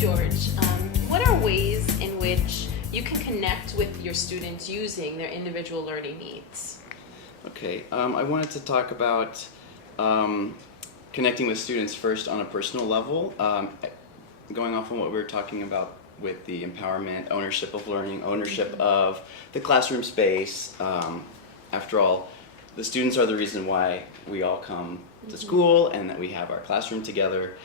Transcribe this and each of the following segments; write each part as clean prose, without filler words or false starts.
George, what are ways in which you can connect with your students using their individual learning needs? Okay, I wanted to talk about connecting with students first on a personal level, going off on what we were talking about with the empowerment, ownership of learning, ownership of the classroom space. After all, the students are the reason why we all come to school and that we have our classroom together.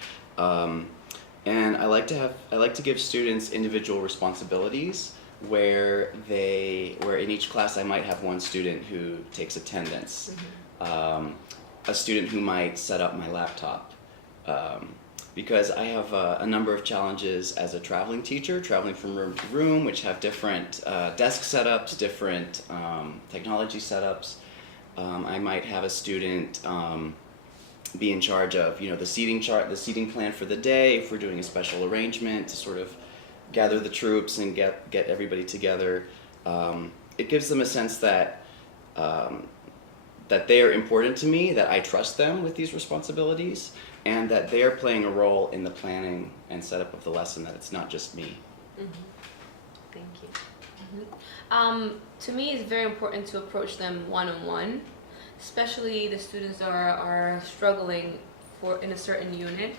And I like to give students individual responsibilities where in each class I might have one student who takes attendance, a student who might set up my laptop, because I have a number of challenges as a traveling teacher, traveling from room to room, which have different desk setups, different technology setups. I might have a student be in charge of, the seating chart, the seating plan for the day, if we're doing a special arrangement to sort of gather the troops and get everybody together. It gives them a sense that they are important to me, that I trust them with these responsibilities, and that they are playing a role in the planning and setup of the lesson, that it's not just me. Thank you. To me, it's very important to approach them one-on-one, especially the students that are struggling in a certain unit.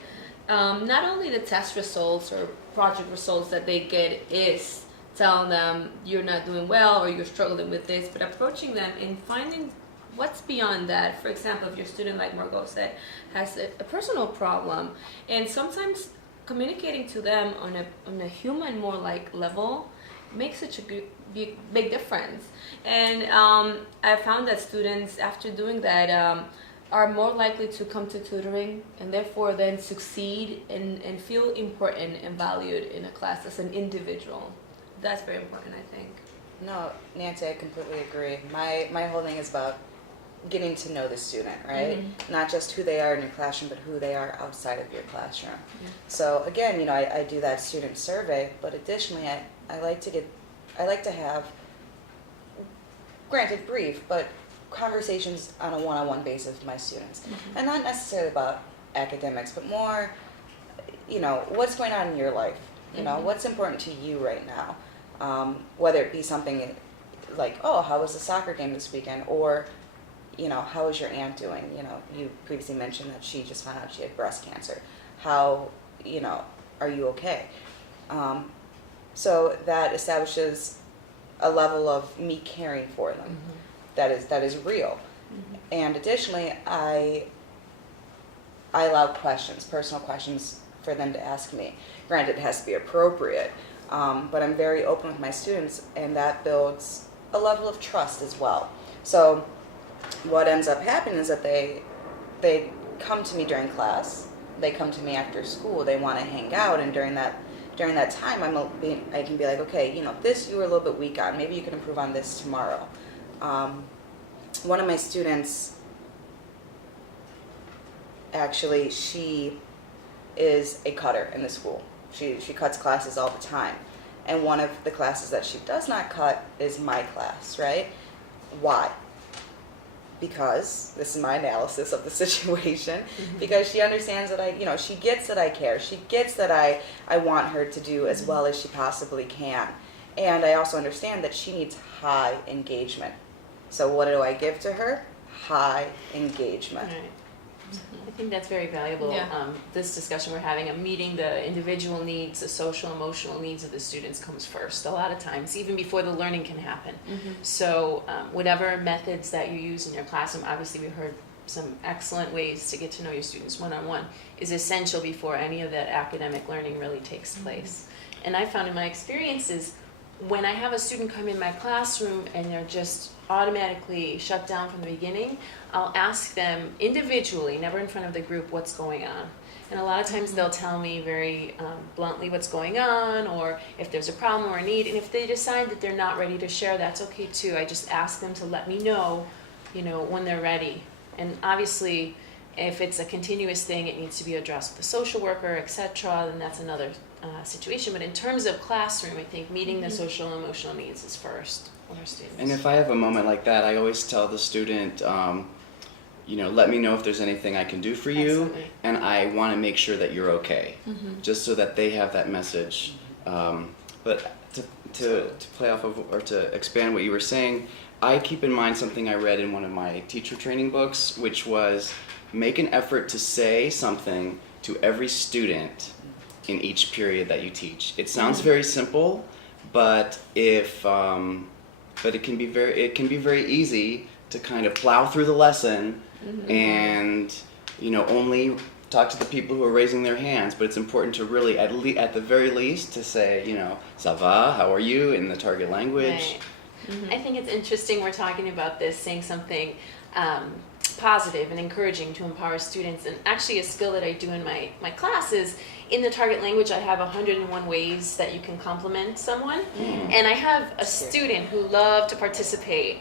Not only the test results or project results that they get is telling them you're not doing well or you're struggling with this, but approaching them and finding what's beyond that. For example, if your student, like Margaux said, has a personal problem, and sometimes communicating to them on a human, more like level makes such a big difference. And I found that students, after doing that, are more likely to come to tutoring and therefore then succeed and feel important and valued in a class as an individual. That's very important, I think. No, Nancy, I completely agree. My whole thing is about getting to know the student, right? Not just who they are in your classroom, but who they are outside of your classroom. So again, I do that student survey, but additionally, I like to have, granted brief, but conversations on a one-on-one basis with my students. And not necessarily about academics, but more, what's going on in your life? What's important to you right now? Whether it be something like, oh, how was the soccer game this weekend? Or, how is your aunt doing? You previously mentioned that she just found out she had breast cancer. How, are you okay? So that establishes a level of me caring for them that is real. And additionally, I allow questions, personal questions for them to ask me. Granted, it has to be appropriate, but I'm very open with my students, and that builds a level of trust as well. So what ends up happening is that they come to me during class, they come to me after school, they want to hang out, and during that time, I can be like, okay, this you were a little bit weak on. Maybe you can improve on this tomorrow. One of my students, actually, she is a cutter in the school. She cuts classes all the time. And one of the classes that she does not cut is my class, right? Why? Because, this is my analysis of the situation, because she understands that she gets that I care. She gets that I want her to do as well as she possibly can. And I also understand that she needs high engagement. So what do I give to her? High engagement. Right. I think that's very valuable. Yeah. This discussion we're having, meeting the individual needs, the social, emotional needs of the students comes first. A lot of times, even before the learning can happen. So whatever methods that you use in your classroom, obviously we heard some excellent ways to get to know your students one-on-one, is essential before any of that academic learning really takes place. And I found in my experiences, when I have a student come in my classroom and they're just automatically shut down from the beginning, I'll ask them individually, never in front of the group, what's going on. And a lot of times they'll tell me very bluntly what's going on, or if there's a problem or a need. And if they decide that they're not ready to share, that's okay too. I just ask them to let me know, when they're ready. And obviously, if it's a continuous thing, it needs to be addressed with the social worker, etc. Then that's another situation. But in terms of classroom, I think meeting the social and emotional needs is first for our students. And if I have a moment like that, I always tell the student, let me know if there's anything I can do for you, Absolutely. and I want to make sure that you're okay, just so that they have that message. But to play off of, or to expand what you were saying, I keep in mind something I read in one of my teacher training books, which was make an effort to say something to every student in each period that you teach. It sounds very simple, but but it can be very easy to kind of plow through the lesson and only talk to the people who are raising their hands. But it's important to really at the very least to say ça va, how are you, in the target language. Right. I think it's interesting we're talking about this, saying something positive and encouraging to empower students. And actually a skill that I do in my classes, in the target language I have 101 ways that you can compliment someone. And I have a student who loved to participate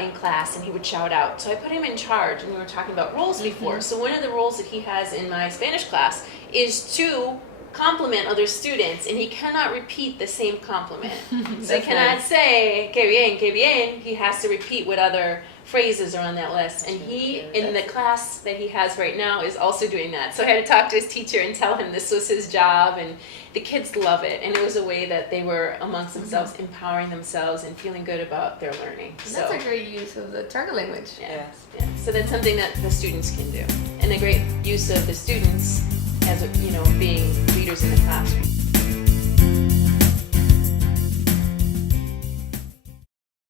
in class, and he would shout out. So I put him in charge, and we were talking about roles before. So one of the roles that he has in my Spanish class is to compliment other students, and he cannot repeat the same compliment. So he cannot say que bien, he has to repeat what other phrases are on that list. And he, in the class that he has right now, is also doing that. So I had to talk to his teacher and tell him this was his job, and the kids love it. And it was a way that they were amongst themselves, empowering themselves and feeling good about their learning. That's a great use of the target language. Yeah. So that's something that the students can do, and a great use of the students as being leaders in the classroom.